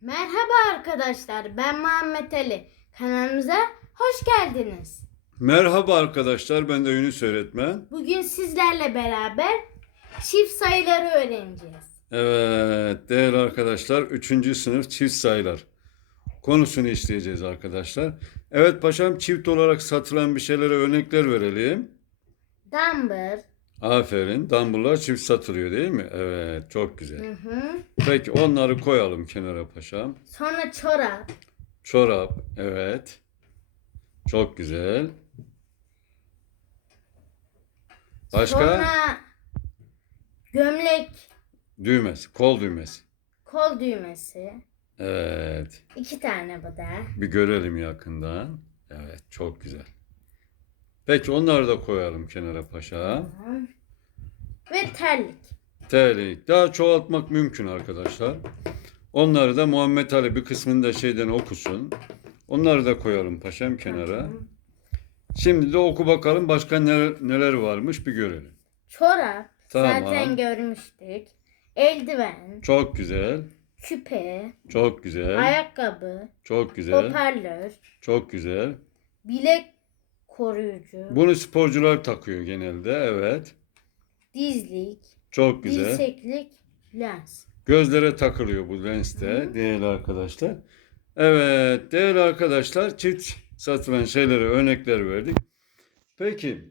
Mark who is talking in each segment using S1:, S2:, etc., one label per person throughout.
S1: Merhaba arkadaşlar, ben Muhammed Ali. Kanalımıza hoş geldiniz.
S2: Merhaba arkadaşlar, ben de Yunus öğretmen.
S1: Bugün sizlerle beraber çift sayıları öğreneceğiz.
S2: Evet, değerli arkadaşlar, 3. sınıf çift sayılar konusunu işleyeceğiz arkadaşlar. Evet paşam, çift olarak satılan bir şeylere örnekler verelim.
S1: Dumbbell,
S2: Aferin, dumbbell'lar çift satılıyor değil mi? Evet, çok güzel.
S1: hı hı.
S2: Peki onları koyalım kenara paşam.
S1: sonra çorap,
S2: Çorap, evet. Çok güzel. Başka?
S1: sonra gömlek,
S2: Düğmesi, kol düğmesi.
S1: kol düğmesi,
S2: Evet.
S1: iki tane bu da.
S2: Bir görelim yakından. Evet, çok güzel. Peki onları da koyalım kenara paşa.
S1: Tamam. Ve terlik.
S2: Terlik. Daha çoğaltmak mümkün arkadaşlar. Onları da Muhammed Ali bir kısmını da şeyden okusun. Onları da koyalım paşam kenara. Şimdi de oku bakalım başka neler, neler varmış bir görelim.
S1: Çorap,
S2: Tamam.
S1: zaten görmüştük. Eldiven,
S2: Çok güzel.
S1: küpe,
S2: Çok güzel.
S1: ayakkabı,
S2: Çok güzel.
S1: hoparlör,
S2: Çok güzel.
S1: bilek koruyucu,
S2: Bunu sporcular takıyor genelde. Evet.
S1: dizlik,
S2: Çok güzel.
S1: dirseklik, lens.
S2: Gözlere takılıyor bu lens de değerli arkadaşlar. Evet değerli arkadaşlar çift satılan şeylere örnekler verdik. Peki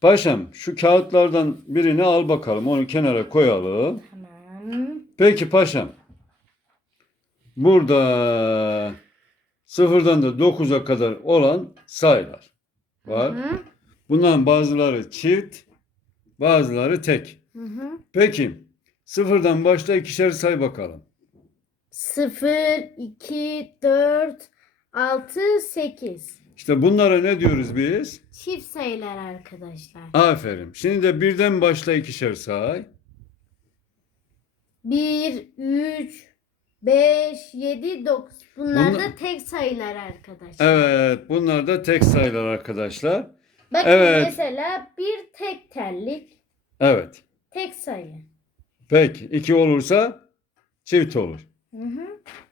S2: paşam şu kağıtlardan birini al bakalım onu kenara koyalım.
S1: Tamam.
S2: Peki paşam burada sıfırdan da 9'a kadar olan sayılar var.
S1: Hı
S2: Bunların bazıları çift bazıları tek.
S1: hı. hı.
S2: Peki sıfırdan başla ikişer say bakalım.
S1: 0, 2, 4, 6, 8.
S2: İşte bunlara ne diyoruz biz?
S1: Çift sayılar arkadaşlar.
S2: Aferin. Şimdi de birden başla ikişer say.
S1: 1, 3, 5, 7, 9. Bunlar
S2: Bunlar-
S1: da tek sayılar arkadaşlar.
S2: Evet, bunlar da tek sayılar arkadaşlar.
S1: Bakın
S2: Evet.
S1: mesela bir tek terlik,
S2: Evet.
S1: tek sayı.
S2: Peki, iki olursa çift olur.
S1: Hı hı.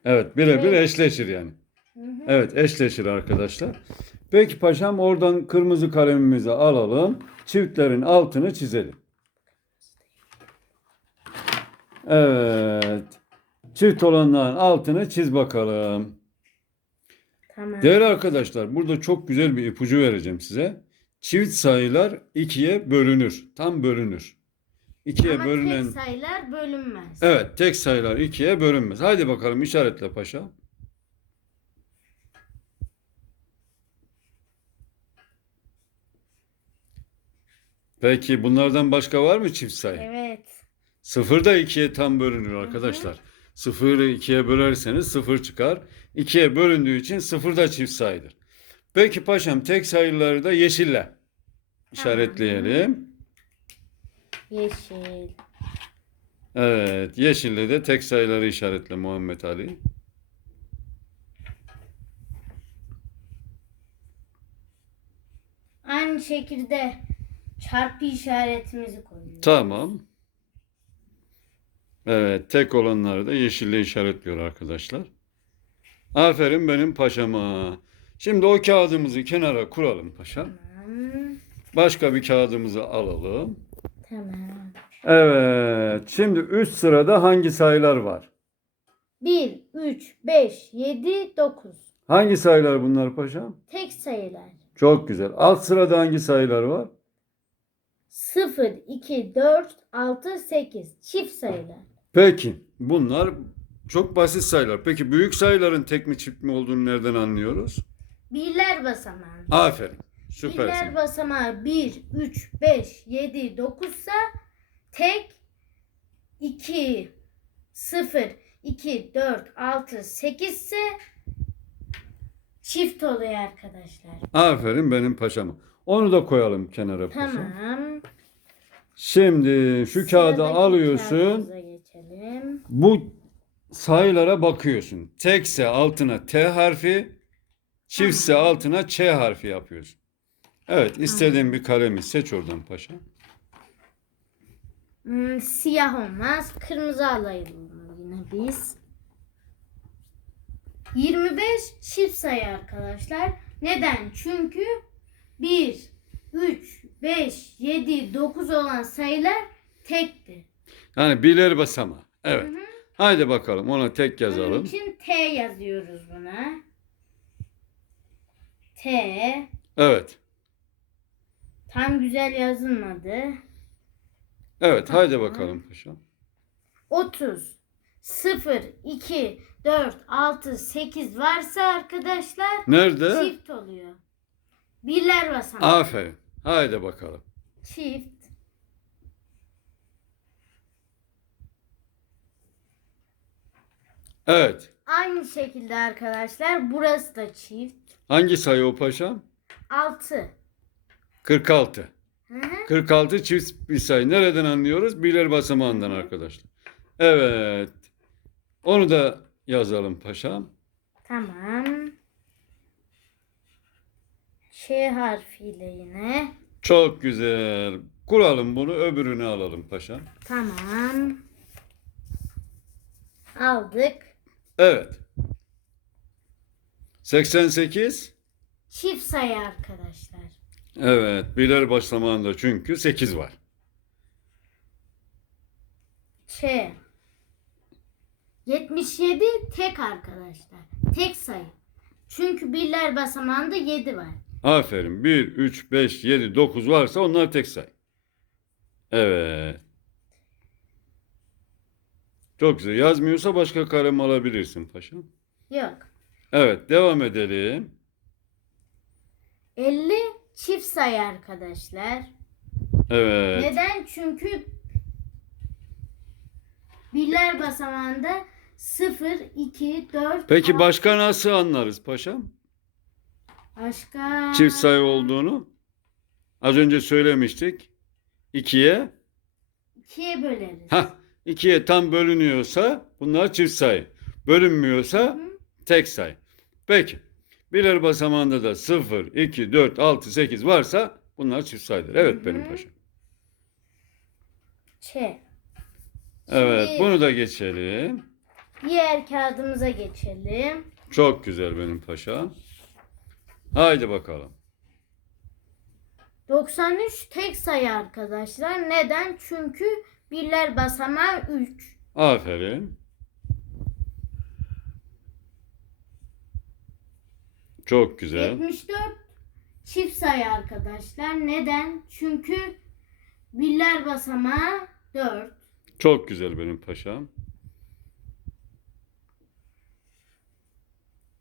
S2: Evet, birebir
S1: Evet.
S2: eşleşir yani.
S1: Hı hı.
S2: Evet, eşleşir arkadaşlar. Peki paşam oradan kırmızı kalemimizi alalım. Çiftlerin altını çizelim. Evet. Çift olanların altını çiz bakalım.
S1: Tamam.
S2: Değerli arkadaşlar, burada çok güzel bir ipucu vereceğim size. Çift sayılar ikiye bölünür. Tam bölünür. İkiye
S1: Ama
S2: bölünen...
S1: tek sayılar bölünmez.
S2: Evet, tek sayılar ikiye bölünmez. Haydi bakalım işaretle paşa. Peki bunlardan başka var mı çift sayı?
S1: Evet.
S2: Sıfır da ikiye tam bölünür arkadaşlar. Sıfırı ikiye bölerseniz sıfır çıkar. İkiye bölündüğü için sıfır da çift sayıdır. Peki paşam tek sayıları da yeşille işaretleyelim.
S1: Yeşil.
S2: Evet, yeşille de tek sayıları işaretle Muhammed Ali.
S1: Aynı şekilde çarpı işaretimizi koyuyoruz.
S2: Tamam. Evet, tek olanları da yeşille işaretliyor arkadaşlar. Aferin benim paşama. Şimdi o kağıdımızı kenara kuralım paşam.
S1: Tamam.
S2: Başka bir kağıdımızı alalım.
S1: Tamam.
S2: Evet, şimdi üst sırada hangi sayılar var?
S1: 1, 3, 5, 7, 9.
S2: Hangi sayılar bunlar paşam?
S1: Tek sayılar.
S2: Çok güzel. Alt sırada hangi sayılar var?
S1: 0, 2, 4, 6, 8. Çift sayılar.
S2: Peki, bunlar çok basit sayılar. Peki büyük sayıların tek mi çift mi olduğunu nereden anlıyoruz?
S1: Birler basamağı.
S2: Aferin.
S1: Birler
S2: Süpersin.
S1: basamağı 1, 3, 5, 7, 9 ise tek 2, 0, 2, 4, 6, 8 ise çift oluyor arkadaşlar.
S2: Aferin benim paşama. Onu da koyalım kenara paşam.
S1: Tamam.
S2: Şimdi şu kağıdı
S1: Sıradaki
S2: alıyorsun.
S1: kağıdımıza geçelim.
S2: Bu sayılara bakıyorsun. Tekse altına T harfi, çiftse altına Ç harfi yapıyorsun. Evet, istediğin bir kalemi seç oradan paşa.
S1: Hmm, siyah olmaz. Kırmızı alayım yine biz. 25 çift sayı arkadaşlar. Neden? Çünkü 1, 3, 5, 7, 9 olan sayılar tekti.
S2: Yani birer basamağı. Evet.
S1: Hı hı.
S2: Haydi bakalım ona tek
S1: Bunun
S2: yazalım.
S1: için T yazıyoruz buna. T
S2: Evet.
S1: tam güzel yazılmadı.
S2: Evet haydi
S1: Tamam.
S2: bakalım paşam.
S1: 30 0 2 4 6 8 varsa arkadaşlar
S2: Nerede?
S1: çift oluyor. Birler basamağı.
S2: Aferin. Haydi bakalım.
S1: Çift.
S2: Evet.
S1: Aynı şekilde arkadaşlar burası da çift.
S2: Hangi sayı o paşam?
S1: 6.
S2: 46.
S1: Hı hı.
S2: 46 çift bir sayı. Nereden anlıyoruz? Birer basamağından arkadaşlar. Evet. Onu da yazalım paşam.
S1: Tamam. Ş harfiyle yine.
S2: Çok güzel. Kuralım bunu öbürünü alalım paşam.
S1: Tamam. Aldık.
S2: Evet. 88.
S1: Çift sayı arkadaşlar.
S2: Evet. Birer basamağında çünkü 8 var.
S1: Ç. 77 tek arkadaşlar. Tek sayı. Çünkü birler basamağında 7 var.
S2: Aferin. 1, 3, 5, 7, 9 varsa onlar tek sayı. Evet. Çok güzel. Yazmıyorsa başka kalem alabilirsin paşam.
S1: Yok.
S2: Evet. Devam edelim.
S1: 50 çift sayı arkadaşlar.
S2: Evet.
S1: Neden? Çünkü birler basamağında 0, 2, 4,
S2: Peki başka nasıl anlarız paşam?
S1: Başka?
S2: Çift sayı olduğunu. Az önce söylemiştik. 2'ye.
S1: 2'ye böleriz.
S2: Ha, 2'ye tam bölünüyorsa bunlar çift sayı. Bölünmüyorsa tek sayı. Peki. Birer basamağında da 0, 2, 4, 6, 8 varsa bunlar çift sayıdır. Evet
S1: Hı hı.
S2: benim paşam.
S1: Ç.
S2: Evet
S1: Şimdi-
S2: bunu da geçelim.
S1: Diğer kağıdımıza geçelim.
S2: Çok güzel benim paşam. Haydi bakalım.
S1: 93 tek sayı arkadaşlar. Neden? Çünkü birler basamağı 3.
S2: Aferin. Çok güzel.
S1: 74 çift sayı arkadaşlar. Neden? Çünkü birler basamağı 4.
S2: Çok güzel benim paşam.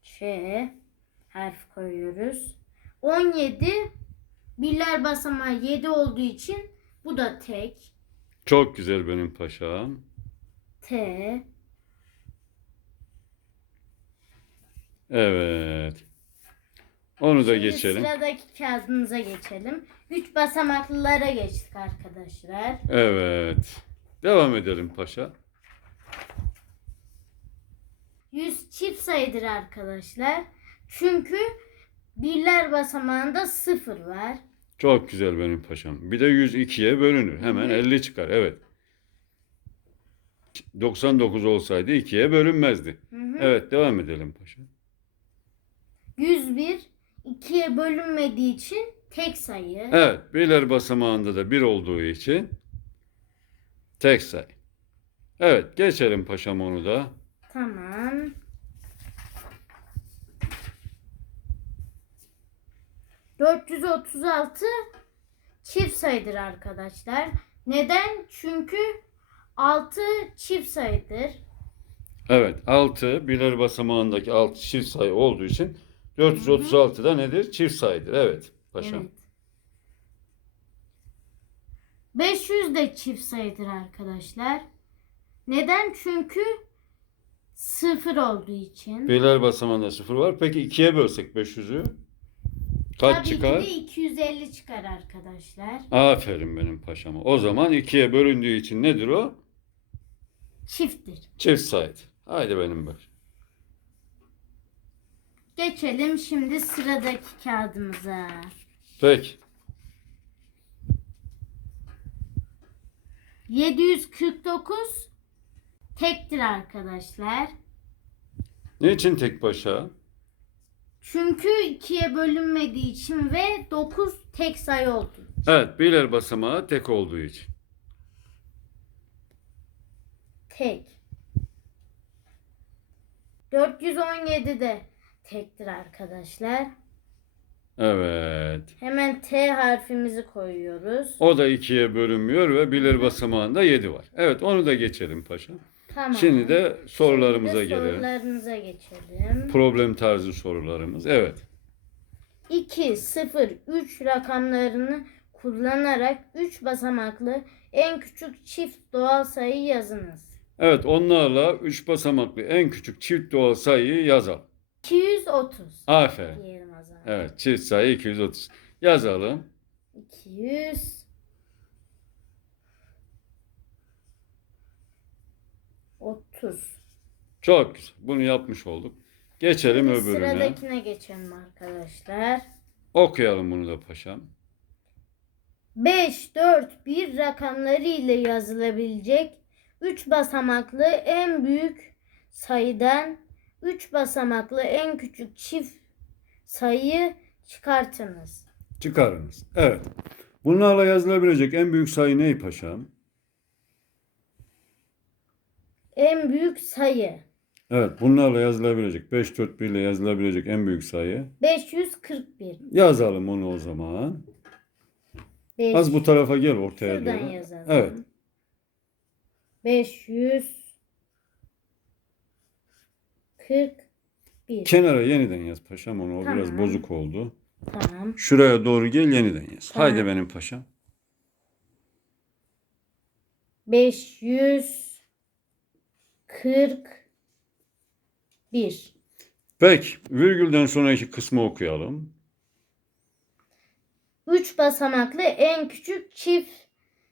S1: Ç harf koyuyoruz. 17 birler basamağı 7 olduğu için bu da tek.
S2: Çok güzel benim paşam.
S1: T.
S2: Evet. Onu da
S1: Şimdi
S2: geçelim.
S1: sıradaki kağıdımıza geçelim. 3 basamaklılara geçtik arkadaşlar.
S2: Evet. Devam edelim paşa.
S1: 100 çift sayıdır arkadaşlar. Çünkü birler basamağında 0 var.
S2: Çok güzel benim paşam. Bir de 102'ye bölünür. Hemen
S1: Hı hı.
S2: 50 çıkar. Evet. 99 olsaydı 2'ye bölünmezdi.
S1: Hı hı.
S2: Evet devam edelim paşa.
S1: 101 ikiye bölünmediği için tek sayı.
S2: Evet. Birler basamağında da 1 olduğu için tek sayı. Evet. Geçelim paşam onu da.
S1: Tamam. ...436 çift sayıdır arkadaşlar. Neden? Çünkü 6 çift sayıdır.
S2: Evet. 6 birler basamağındaki 6 çift sayı olduğu için 436 da nedir? Çift sayıdır. Evet paşam.
S1: Evet. 500 de çift sayıdır arkadaşlar. Neden? Çünkü 0 olduğu için.
S2: Birler basamağında 0 var. Peki 2'ye bölsek 500'ü kaç
S1: Tabii
S2: çıkar?
S1: ki de 250 çıkar arkadaşlar.
S2: Aferin benim paşama. O zaman 2'ye bölündüğü için nedir o?
S1: Çifttir.
S2: Çift sayıdır. Haydi benim bak.
S1: Geçelim şimdi sıradaki kağıdımıza.
S2: Peki.
S1: 749 tektir arkadaşlar.
S2: Niçin tek başa?
S1: Çünkü ikiye bölünmediği için ve 9 tek sayı oldu.
S2: Evet, birer basamağı tek olduğu için.
S1: Tek. 417 de tektir arkadaşlar.
S2: Evet.
S1: Hemen T harfimizi koyuyoruz.
S2: O da ikiye bölünmüyor ve birer basamağında 7 var. Evet, onu da geçelim paşam.
S1: Tamam.
S2: Şimdi de sorularımıza
S1: Şimdi de
S2: gelelim.
S1: Sorularımıza geçelim.
S2: Problem tarzı sorularımız. Evet.
S1: 2, 0, 3 rakamlarını kullanarak 3 basamaklı en küçük çift doğal sayı yazınız.
S2: Evet, onlarla 3 basamaklı en küçük çift doğal sayıyı yazalım.
S1: 230
S2: Aferin. Evet, çift sayı 230. Yazalım.
S1: 200 30
S2: Çok güzel. Bunu yapmış olduk. Geçelim
S1: Şimdi
S2: öbürüne.
S1: Sıradakine geçelim arkadaşlar.
S2: Okuyalım bunu da paşam.
S1: 5, 4, 1 rakamları ile yazılabilecek 3 basamaklı en büyük sayıdan 3 basamaklı en küçük çift sayıyı çıkartınız.
S2: Çıkarınız. Evet. Bunlarla yazılabilecek en büyük sayı ne paşam?
S1: En büyük sayı
S2: Evet, bunlarla yazılabilecek 5 4 1 ile yazılabilecek en büyük sayı.
S1: 541.
S2: Yazalım onu o zaman.
S1: 5,
S2: Az bu tarafa gel ortaya
S1: şuradan
S2: doğru.
S1: yazalım.
S2: Evet.
S1: 541.
S2: Kenara yeniden yaz paşam onu. O biraz
S1: Tamam.
S2: bozuk oldu.
S1: Tamam.
S2: Şuraya doğru gel yeniden yaz.
S1: Tamam.
S2: Haydi benim paşam.
S1: 541.
S2: Peki, virgülden sonraki kısmı okuyalım.
S1: 3 basamaklı en küçük çift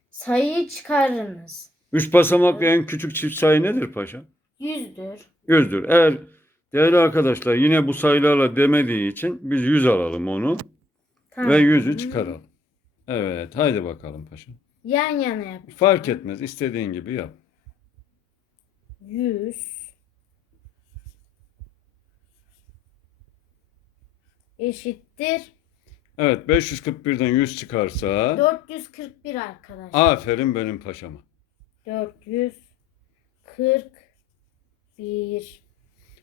S1: sayıyı çıkarınız.
S2: 3 basamaklı en küçük çift sayı nedir paşam?
S1: Yüzdür.
S2: Yüzdür. Eğer değerli arkadaşlar yine bu sayılarla demediği için biz 100 alalım onu
S1: Tamam.
S2: ve 100'ü çıkaralım. Evet, haydi bakalım paşam.
S1: Yan yana yap.
S2: Fark etmez, istediğin gibi yap.
S1: 100 eşittir
S2: Evet, 541'den 100 çıkarsa
S1: 441 arkadaşlar.
S2: aferin benim paşama.
S1: 441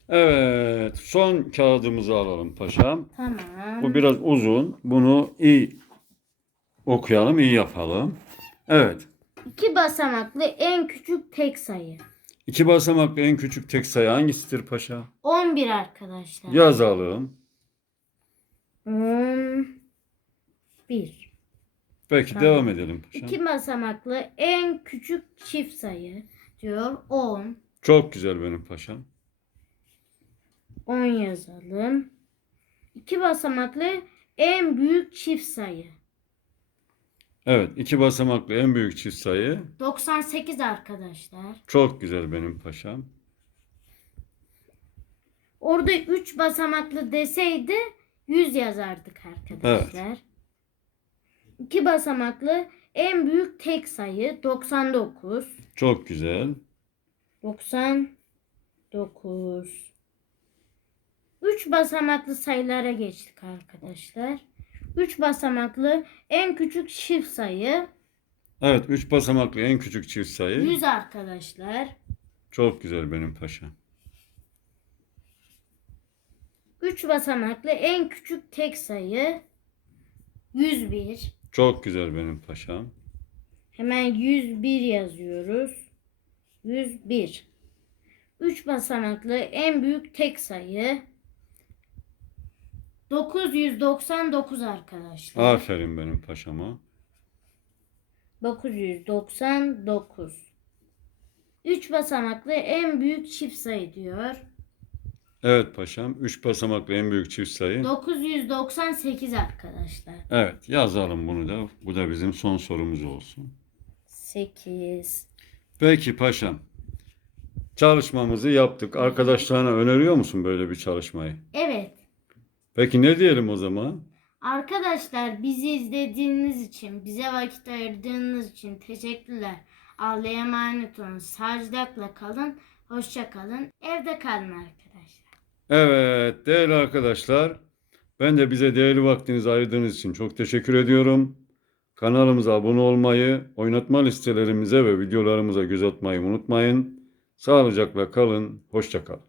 S2: Evet, son kağıdımızı alalım paşam.
S1: Tamam.
S2: Bu biraz uzun. Bunu iyi okuyalım, iyi yapalım. Evet.
S1: İki basamaklı en küçük tek sayı.
S2: İki basamaklı en küçük tek sayı hangisidir paşa?
S1: 11 arkadaşlar.
S2: Yazalım.
S1: 11.
S2: Peki
S1: Tamam.
S2: devam edelim paşa.
S1: İki basamaklı en küçük çift sayı diyor 10.
S2: Çok güzel benim paşam.
S1: 10 yazalım. İki basamaklı en büyük çift sayı.
S2: Evet, iki basamaklı en büyük çift sayı.
S1: 98 arkadaşlar.
S2: Çok güzel benim paşam.
S1: Orada 3 basamaklı deseydi 100 yazardık arkadaşlar. İki basamaklı en büyük tek sayı 99.
S2: Çok güzel.
S1: 99. 3 basamaklı sayılara geçtik arkadaşlar. 3 basamaklı en küçük çift sayı
S2: Evet, üç basamaklı en küçük çift sayı.
S1: 100 arkadaşlar.
S2: Çok güzel benim paşam.
S1: 3 basamaklı en küçük tek sayı 101.
S2: Çok güzel benim paşam.
S1: Hemen 101 yazıyoruz. 101. 3 basamaklı en büyük tek sayı 999 arkadaşlar.
S2: Aferin benim paşama.
S1: 999. 3 basamaklı en büyük çift sayı diyor.
S2: Evet paşam. Üç basamaklı en büyük çift sayı.
S1: 998 arkadaşlar.
S2: Evet, yazalım bunu da. Bu da bizim son sorumuz olsun.
S1: 8.
S2: Peki paşam. Çalışmamızı yaptık. Arkadaşlarına öneriyor musun böyle bir çalışmayı?
S1: Evet.
S2: Peki ne diyelim o zaman?
S1: Arkadaşlar bizi izlediğiniz için, bize vakit ayırdığınız için teşekkürler. Allah'a emanet olun. Sağlıcakla kalın. Hoşça kalın. Evde kalın arkadaşlar.
S2: Evet değerli arkadaşlar ben de bize değerli vaktinizi ayırdığınız için çok teşekkür ediyorum. Kanalımıza abone olmayı, oynatma listelerimize ve videolarımıza göz atmayı unutmayın. Sağlıcakla kalın, hoşça kalın.